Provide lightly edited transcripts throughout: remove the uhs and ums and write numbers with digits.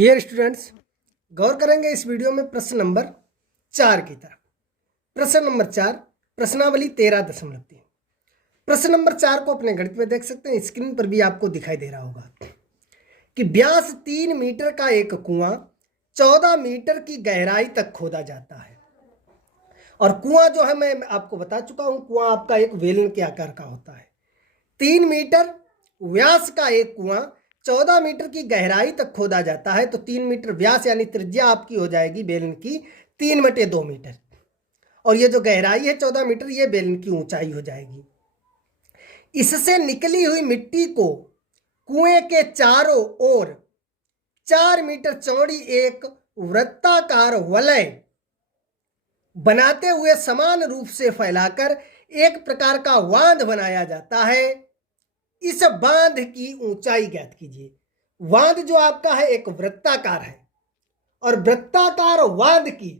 Dear students, गौर करेंगे इस video में प्रश्न नंबर 4 की तरफ। प्रश्न नंबर 4 प्रश्नावली 13.3। प्रश्न नंबर 4 को अपने गणित में देख सकते हैं, स्क्रीन पर भी आपको दिखाई दे रहा होगा कि व्यास 3 मीटर का एक कुआं 14 मीटर की गहराई तक खोदा जाता है। और कुआं जो है मैं आपको बता चुका हूं, कुआं आपका एक बेलन के आकार का होता है। 3 मीटर व्यास का एक कुआं 14 मीटर की गहराई तक खोदा जाता है, तो 3 मीटर व्यास यानी त्रिज्या आपकी हो जाएगी बेलन की 3/2 मीटर, और ये जो गहराई है 14 मीटर, ये बेलन की ऊंचाई हो जाएगी। इससे निकली हुई मिट्टी को कुएं के चारों ओर 4 मीटर चौड़ी एक वृत्ताकार वलय बनाते हुए समान रूप से फैलाकर एक प्रकार का बांध बनाया जाता है। इस बांध की ऊंचाई ज्ञात कीजिए। बांध जो आपका है एक वृत्ताकार है, और वृत्ताकार बांध की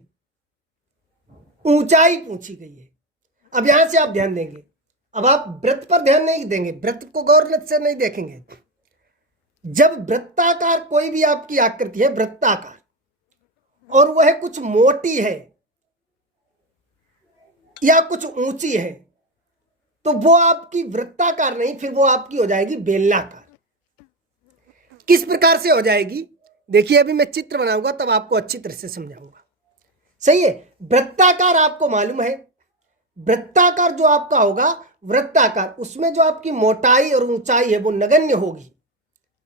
ऊंचाई पूछी गई है। अब यहां से आप ध्यान देंगे, अब आप वृत्त पर ध्यान नहीं देंगे, वृत्त को गौर से नहीं देखेंगे। जब वृत्ताकार कोई भी आपकी आकृति है वृत्ताकार, और वह कुछ मोटी है या कुछ ऊंची है, तो वो आपकी वृत्ताकार नहीं, फिर वो आपकी हो जाएगी बेलनाकार। किस प्रकार से हो जाएगी, देखिए अभी मैं चित्र बनाऊंगा तब आपको अच्छी तरह से समझाऊंगा। सही है, वृत्ताकार आपको मालूम है, वृत्ताकार जो आपका होगा वृत्ताकार, उसमें जो आपकी मोटाई और ऊंचाई है वो नगण्य होगी,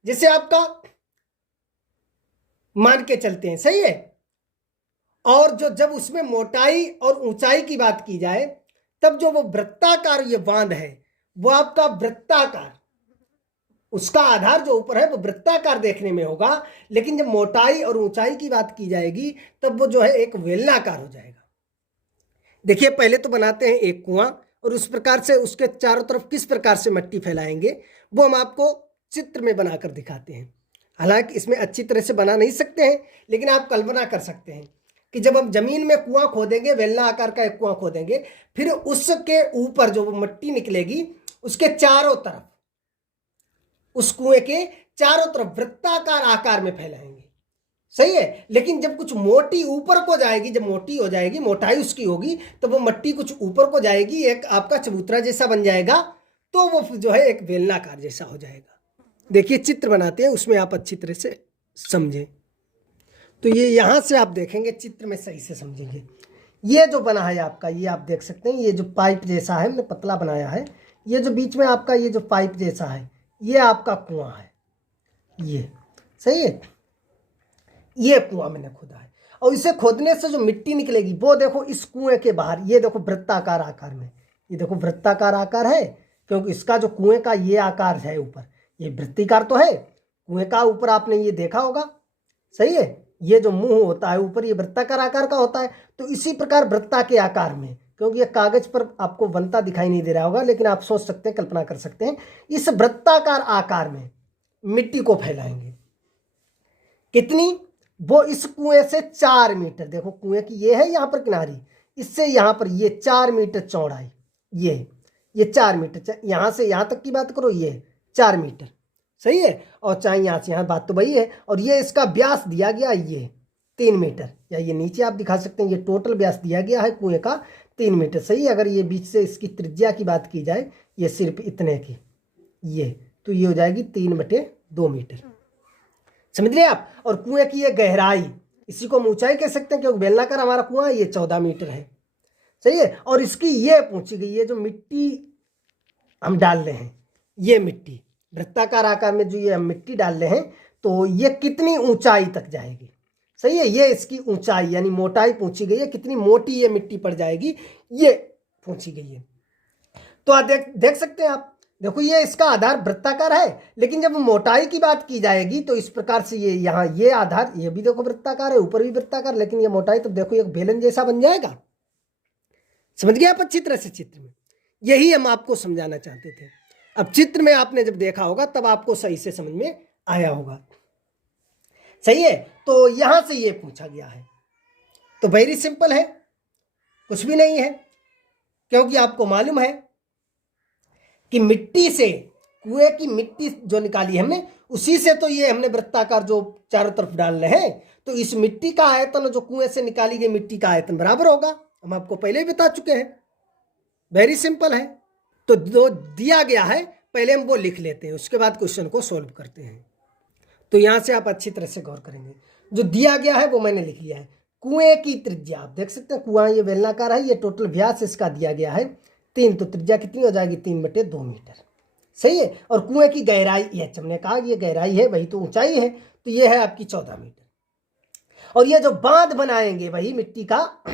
जैसे आपका मान के चलते हैं। सही है, और जो जब उसमें मोटाई और ऊंचाई की बात की जाए तब जो वो वृत्ताकार ये बांध है वो आपका वृत्ताकार, उसका आधार जो ऊपर है वो वृत्ताकार देखने में होगा, लेकिन जब मोटाई और ऊंचाई की बात की जाएगी तब वो जो है एक बेलनाकार हो जाएगा। देखिए पहले तो बनाते हैं एक कुआं, और उस प्रकार से उसके चारों तरफ किस प्रकार से मिट्टी फैलाएंगे वो हम आपको चित्र में बनाकर दिखाते हैं। हालांकि इसमें अच्छी तरह से बना नहीं सकते हैं, लेकिन आप कल्पना कर सकते हैं कि जब हम जमीन में कुआं खोदेंगे, बेलना आकार का एक कुआं खोदेंगे, फिर उसके ऊपर जो मिट्टी निकलेगी उसके चारों तरफ, उस कुएं के चारों तरफ वृत्ताकार आकार में फैलाएंगे। सही है, लेकिन जब कुछ मोटी ऊपर को जाएगी, जब मोटी हो जाएगी, मोटाई उसकी होगी, तो वो मिट्टी कुछ ऊपर को जाएगी, एक आपका चबूतरा जैसा बन जाएगा, तो वो जो है एक बेलनाकार जैसा हो जाएगा। देखिए चित्र बनाते हैं, उसमें आप अच्छी तरह से समझें। तो ये यहां से आप देखेंगे चित्र में सही से समझेंगे। ये जो बना है आपका, ये आप देख सकते हैं, ये जो पाइप जैसा है, मैंने पतला बनाया है, ये जो बीच में आपका ये जो पाइप जैसा है ये आपका कुआं है। ये सही है, ये कुआं मैंने खोदा है, और इसे खोदने से जो मिट्टी निकलेगी वो देखो इस कुएं के बाहर, ये देखो वृत्ताकार आकार में, ये देखो वृत्ताकार आकार है, क्योंकि इसका जो कुएं का ये आकार है ऊपर, ये वृत्तिकार तो है कुएं का, ऊपर आपने ये देखा होगा। सही है, ये जो मुंह होता है ऊपर ये वृत्ताकार आकार का होता है, तो इसी प्रकार वृत्ता के आकार में, क्योंकि ये कागज पर आपको बनता दिखाई नहीं दे रहा होगा, लेकिन आप सोच सकते हैं, कल्पना कर सकते हैं, इस वृत्ताकार आकार में मिट्टी को फैलाएंगे। कितनी, वो इस कुएं से 4 मीटर, देखो कुएं की ये है यहां पर किनारी, इससे यहां पर ये 4 मीटर चौड़ाई, ये 4 मीटर, यहां से यहां तक की बात करो, ये 4 मीटर। सही है, और चाहे यहाँ से यहाँ, बात तो वही है, और ये इसका व्यास दिया गया ये 3 मीटर, या ये नीचे आप दिखा सकते हैं, ये टोटल व्यास दिया गया है कुएं का 3 मीटर। सही है, अगर ये बीच से इसकी त्रिज्या की बात की जाए, ये सिर्फ इतने की, ये तो ये हो जाएगी 3/2 मीटर। समझ लिया आप। और कुएं की ये गहराई, इसी को हम ऊंचाई कह सकते हैं, क्योंकि बेलनाकार हमारा कुआं ये 14 मीटर है। सही है, और इसकी ये पूछी गई है, जो मिट्टी हम डाल रहे हैं, ये मिट्टी वृत्ताकार आकार में जो ये हम मिट्टी डाल रहे हैं, तो ये कितनी ऊंचाई तक जाएगी। सही है, ये इसकी ऊंचाई यानी मोटाई पूछी गई है, कितनी मोटी ये मिट्टी पड़ जाएगी ये पूछी गई है। तो आप देख सकते हैं, आप देखो ये इसका आधार वृत्ताकार है, लेकिन जब मोटाई की बात की जाएगी तो इस प्रकार से ये यहाँ ये आधार, ये भी देखो वृत्ताकार है, ऊपर भी वृत्ताकार, लेकिन ये मोटाई तो देखो एक बेलन जैसा बन जाएगा। समझ गए आप अच्छी तरह से चित्र में, यही हम आपको समझाना चाहते थे। अब चित्र में आपने जब देखा होगा तब आपको सही से समझ में आया होगा। सही है, तो यहां से ये पूछा गया है, तो वेरी सिंपल है, कुछ भी नहीं है, क्योंकि आपको मालूम है कि मिट्टी से कुएं की मिट्टी जो निकाली हमने उसी से तो ये हमने वृत्ताकार जो चारों तरफ डाल रहे हैं, तो इस मिट्टी का आयतन जो कुएं से निकाली गई मिट्टी का आयतन बराबर होगा। हम आपको पहले ही बता चुके हैं, वेरी सिंपल है। तो जो दिया गया है पहले हम वो लिख लेते हैं, उसके बाद क्वेश्चन को सोल्व करते हैं। तो यहां से आप अच्छी तरह से गौर करेंगे। जो दिया गया है वो मैंने लिख लिया है। कुएं की त्रिज्या आप देख सकते हैं, कुआं ये बेलनाकार है, ये टोटल व्यास इसका दिया गया है 3, तो त्रिज्या कितनी हो जाएगी 3/2 मीटर। सही है। और कुएं की गहराई एच, हमने कहा ये गहराई है वही तो ऊंचाई है, तो ये है आपकी 14 मीटर। और ये जो बांध बनाएंगे वही मिट्टी का,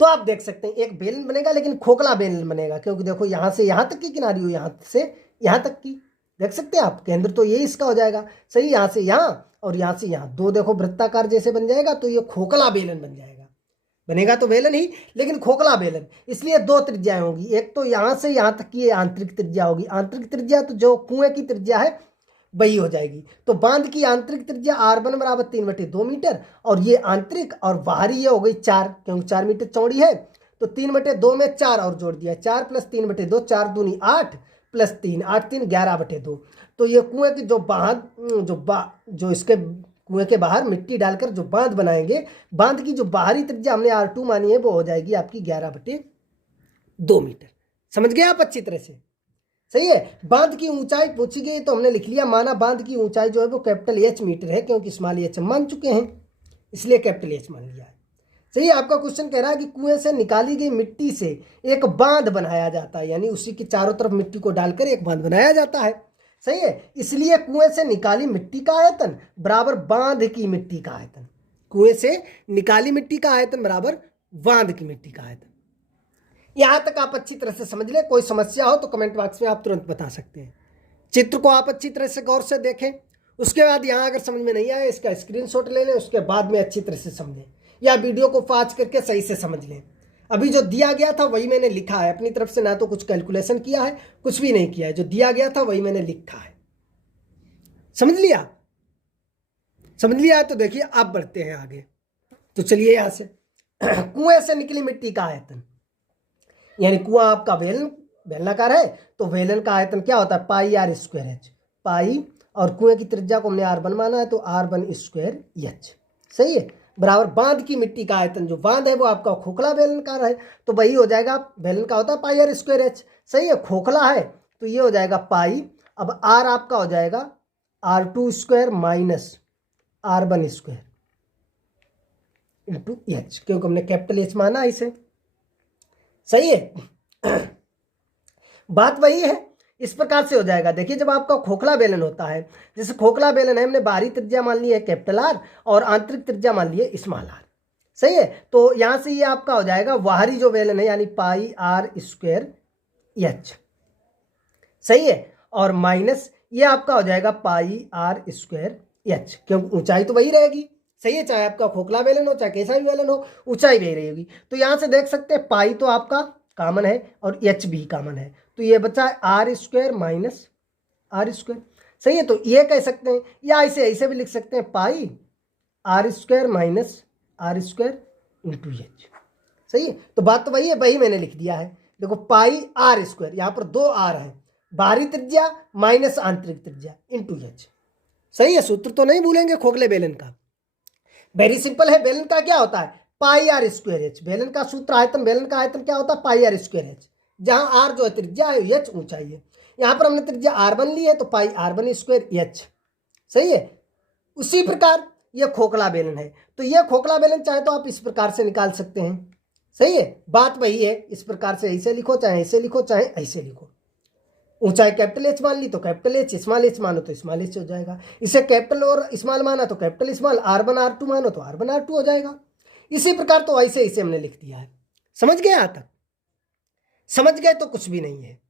तो आप देख सकते हैं एक बेलन बनेगा, लेकिन खोखला बेलन बनेगा, क्योंकि देखो यहां से यहां तक की किनारी हो, यहां से यहां तक की, देख सकते हैं आप, केंद्र तो ये इसका हो जाएगा। सही, यहां से यहां और यहां से यहां, दो देखो वृत्ताकार जैसे बन जाएगा, तो ये खोखला बेलन बन जाएगा। बनेगा तो बेलन ही, लेकिन खोखला बेलन, इसलिए 2 त्रिज्याएं होगी। एक तो यहां से यहां तक की आंतरिक त्रिज्या होगी, आंतरिक त्रिज्या तो जो कुएं की त्रिज्या है वही हो जाएगी। तो बांध की आंतरिक त्रिज्या r1 बराबर 3/2 मीटर, और ये आंतरिक और बाहरी ये हो गई 4, क्योंकि 4 मीटर चौड़ी है। तो 3/2 में 4 और जोड़ दिया, 4 + 3/2, 4 दूनी 8 + 3, 8 3 11/2। तो ये कुएं की जो जो इसके कुएं के बाहर मिट्टी डालकर जो बांध बनाएंगे, बांध की जो बाहरी त्रिज्या हमने r2 मानी है वो हो जाएगी आपकी 11/2 मीटर। समझ गए आप अच्छी तरह से? सही है। बांध की ऊंचाई पूछी गई तो हमने लिख लिया, माना बांध की ऊंचाई जो है वो कैपिटल H मीटर है, क्योंकि स्मॉल h हम मान चुके हैं, इसलिए कैपिटल H मान लिया है। सही है। आपका क्वेश्चन कह रहा है कि कुएं से निकाली गई मिट्टी से एक बांध बनाया जाता है, यानी उसी के चारों तरफ मिट्टी को डालकर एक बांध बनाया जाता है। सही है। इसलिए कुएं से निकाली मिट्टी का आयतन बराबर बांध की मिट्टी का आयतन। कुएं से निकाली मिट्टी का आयतन बराबर बांध की मिट्टी का आयतन। यहां तक आप अच्छी तरह से समझ लें। कोई समस्या हो तो कमेंट बॉक्स में आप तुरंत बता सकते हैं। चित्र को आप अच्छी तरह से गौर से देखें, उसके बाद यहां अगर समझ में नहीं आए इसका स्क्रीनशॉट ले लें, उसके बाद में अच्छी तरह से समझें, या वीडियो को पॉज करके सही से समझ लें। अभी जो दिया गया था वही मैंने लिखा है अपनी तरफ से, ना तो कुछ कैलकुलेशन किया है, कुछ भी नहीं किया है, जो दिया गया था वही मैंने लिखा है। समझ लिया? समझ लिया है तो देखिए आप बढ़ते हैं आगे। तो चलिए यहां से कुएं से निकली मिट्टी का आयतन, यानी कुआं आपका बेलनाकार है, तो बेलन का आयतन क्या होता है πr²h, पाई, और कुएं की त्रिज्या को हमने r1 माना है, तो r1²h। सही है। बराबर बांध की मिट्टी का आयतन, जो बांध है वो आपका खोखला बेलनकार है, तो वही हो जाएगा, बेलन का होता है πr²h। सही है। खोखला है तो ये हो जाएगा पाई, अब r आपका हो जाएगा r2² minus r1² into h, क्योंकि हमने कैपिटल H माना इसे। सही है। बात वही है, इस प्रकार से हो जाएगा। देखिए जब आपका खोखला बेलन होता है, जैसे खोखला बेलन है, हमने बाहरी त्रिज्या मान ली है कैपिटल R और आंतरिक त्रिज्या मान ली है स्मॉल r। सही है। तो यहां से ये आपका हो जाएगा बाहरी जो बेलन है, यानी πr²h। सही है। और माइनस ये आपका हो जाएगा πr²h, क्योंकि ऊंचाई तो वही रहेगी। सही है। चाहे आपका खोखला बेलन हो चाहे कैसा भी बेलन हो, ऊंचाई भी रहेगी। तो यहां से देख सकते हैं पाई तो आपका कॉमन है और h भी कॉमन है, तो ये बचा है r² माइनस r²। सही है। तो ये कह सकते हैं, या ऐसे भी लिख सकते हैं पाई r² minus r² into h। सही है। तो बात तो वही है, वही मैंने लिख दिया है। देखो पाई r², यहाँ पर 2 r है, बाहरी त्रिज्या माइनस आंतरिक त्रिज्या इंटू h। सही है। सूत्र तो नहीं भूलेंगे खोखले बेलन का, वेरी सिंपल है। बेलन का क्या होता है πr²h, बेलन का सूत्र आयतन, बेलन का आयतन क्या होता है πr²h, जहां r जो है त्रिज्या है, h ऊंचाई है। यहां पर हमने त्रिज्या r1 ली है, तो πr1²h। सही है। उसी प्रकार ये खोखला बेलन है, तो ये खोखला बेलन चाहे तो आप इस प्रकार से निकाल सकते हैं। सही है। बात वही है, इस प्रकार से ऐसे लिखो, चाहे ऐसे लिखो, चाहे ऐसे लिखो। ऊंचाई कैपिटल H मान ली तो कैपिटल H, स्मॉल h मानो तो स्मॉल h हो जाएगा। इसे कैपिटल और स्मॉल माना तो कैपिटल स्मॉल, r1 r2 मानो तो r1 r2 हो जाएगा। इसी प्रकार तो ऐसे इसे हमने लिख दिया है। समझ गए? यहां तक समझ गए तो कुछ भी नहीं है।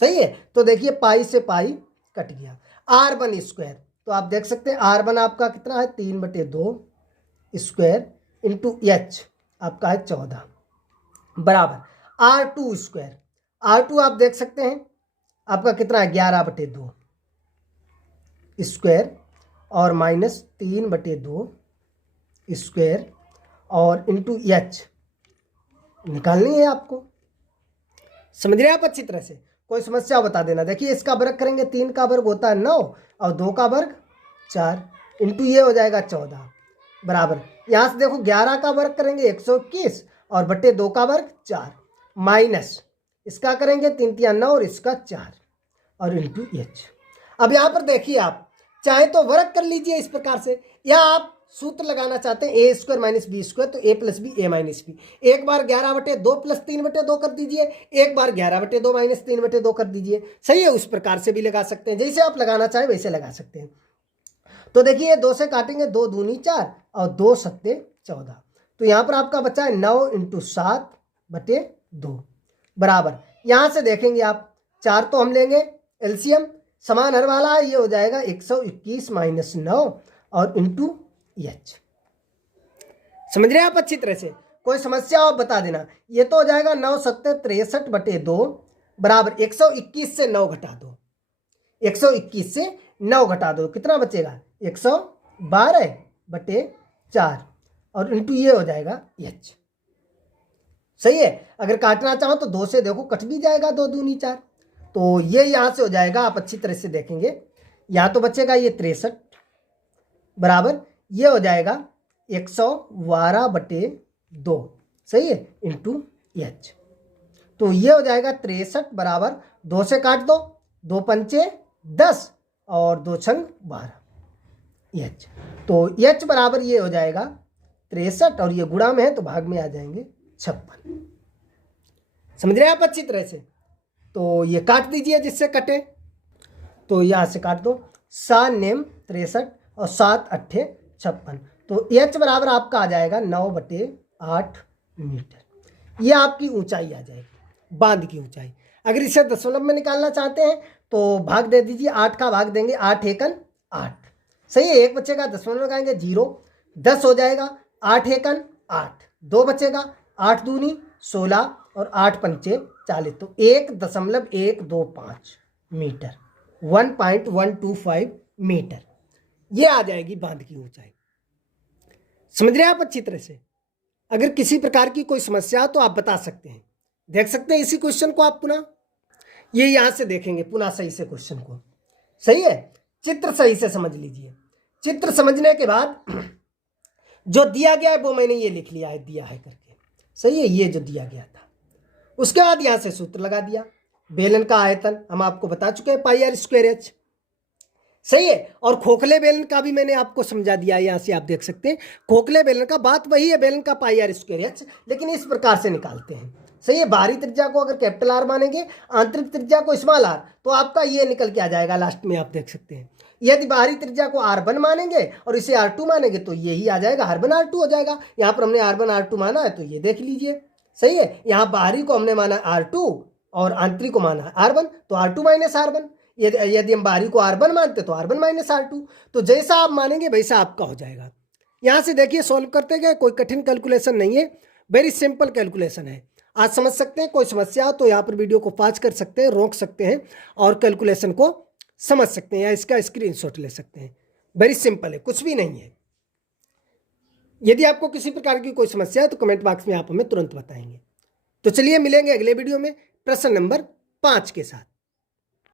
सही है। तो देखिए पाई से पाई कट गया, r1², तो आप देख सकते हैं r1 आपका कितना है 3/2² इंटू h आपका है 14 बराबर r2²। r2 आप देख सकते हैं आपका कितना है 11/2² और माइनस 3/2² और इंटू h निकालनी है आपको। समझ रहे हैं आप अच्छी तरह से? कोई समस्या बता देना। देखिए इसका वर्ग करेंगे, 3 का वर्ग होता है 9 और 2 का वर्ग 4 इंटू ये हो जाएगा 14 बराबर, यहाँ से देखो 11 का वर्ग करेंगे 121 और बटे 2 का वर्ग 4 माइनस इसका करेंगे 3 तिया 9 और इसका 4 और इंटू एच। अब यहाँ पर देखिए आप चाहे तो वर्ग कर लीजिए इस प्रकार से, या आप सूत्र लगाना चाहते हैं ए स्क्वायर माइनस बी स्क्वायर, तो ए प्लस बी ए माइनस बी, एक बार 11/2 प्लस 3/2 कर दीजिए, एक बार 11/2 माइनस 3/2 कर दीजिए। सही है, उस प्रकार से भी लगा सकते हैं, जैसे आप लगाना चाहें वैसे लगा सकते हैं। तो देखिए 2 से काटेंगे, 2 दूनी 4 और 2 सत्ते 14, तो यहाँ पर आपका बचा है 9 × 7/2 बराबर, यहाँ से देखेंगे आप 4 तो हम लेंगे एलसीएम, समान हर वाला है, ये हो जाएगा 121 - 9 और इंटू एच। समझ रहे हैं आप अच्छी तरह से? कोई समस्या आप बता देना। ये तो हो जाएगा 9 सत्ते 63/2 बराबर 121 से 9 घटा दो, 121 से 9 घटा दो, कितना बचेगा 112/4 और इंटू ये हो जाएगा एच। सही है, अगर काटना चाहो तो 2 से देखो कट भी जाएगा, 2 दूनी 4, तो ये यहाँ से हो जाएगा, आप अच्छी तरह से देखेंगे, यहाँ तो बचेगा ये 63 बराबर ये हो जाएगा 112/2, सही है, इंटू एच। तो ये हो जाएगा 63 बराबर 2 से काट दो, 2 पंचे 10 और 2 छंग 12 एच। तो एच बराबर ये हो जाएगा 63 और ये गुणा में है तो भाग में आ जाएंगे 56। समझ रहे हैं आप अच्छी तरह से? तो ये काट दीजिए जिससे कटे, तो यहाँ से काट दो, 7 नेम 63 और 7 अट्ठे 56, तो एच बराबर आपका आ जाएगा 9/8 मीटर। ये आपकी ऊंचाई आ जाएगी, बांध की ऊंचाई। अगर इसे दशमलव में निकालना चाहते हैं तो भाग दे दीजिए, 8 का भाग देंगे, 8 एकन 8, सही है, एक बचेगा, दशमलव लगाएंगे 0, 10 हो जाएगा, 8 एकन 8, 2 बचेगा, 8 दूनी 16 और 8 पंचे 40, तो 1.125 मीटर, 1.125 मीटर, ये आ जाएगी बांध की ऊंचाई। समझ रहे हैं आप अच्छी तरह से? अगर किसी प्रकार की कोई समस्या हो तो आप बता सकते हैं, देख सकते हैं इसी क्वेश्चन को आप पुनः, ये यहां से देखेंगे पुनः सही से क्वेश्चन को। सही है, चित्र सही से समझ लीजिए। चित्र समझने के बाद जो दिया गया है वो मैंने ये लिख लिया है, दिया है करके, सही है, ये जो दिया गया था, उसके बाद यहां से सूत्र लगा दिया। बेलन का आयतन हम आपको बता चुके हैं πr²h, सही है, और खोखले बेलन का भी मैंने आपको समझा दिया है, यहाँ से आप देख सकते हैं खोखले बेलन का बात वही है, बेलन का πr²h, लेकिन इस प्रकार से निकालते हैं। सही है, बाहरी त्रिज्या को अगर कैपिटल आर मानेंगे, आंतरिक त्रिज्या को स्मॉल आर, तो आपका ये निकल के आ जाएगा लास्ट में, आप देख सकते हैं। यदि बाहरी त्रिज्या को r1 मानेंगे और इसे r2 मानेंगे तो यही आ जाएगा, r1 r2 हो जाएगा। यहाँ पर हमने r1 r2 माना है तो ये देख लीजिए, सही है, यहाँ बाहरी को हमने माना r2 और आंतरिक को माना r1, तो r2 - r1, यदि हम बाहरी को r1 मानते तो r1 - r2, तो जैसा आप मानेंगे वैसा आपका हो जाएगा। यहाँ से देखिए सॉल्व करते गए, कोई कठिन कैलकुलेशन नहीं है, वेरी सिंपल कैलकुलेशन है। आज समझ सकते हैं, कोई समस्या हो तो यहाँ पर वीडियो को पॉज कर सकते हैं, रोक सकते हैं और कैलकुलेशन को समझ सकते हैं या इसका स्क्रीनशॉट ले सकते हैं। वेरी सिंपल है, कुछ भी नहीं है। यदि आपको किसी प्रकार की कोई समस्या है तो कमेंट बॉक्स में आप हमें तुरंत बताएंगे। तो चलिए मिलेंगे अगले वीडियो में प्रश्न नंबर 5 के साथ।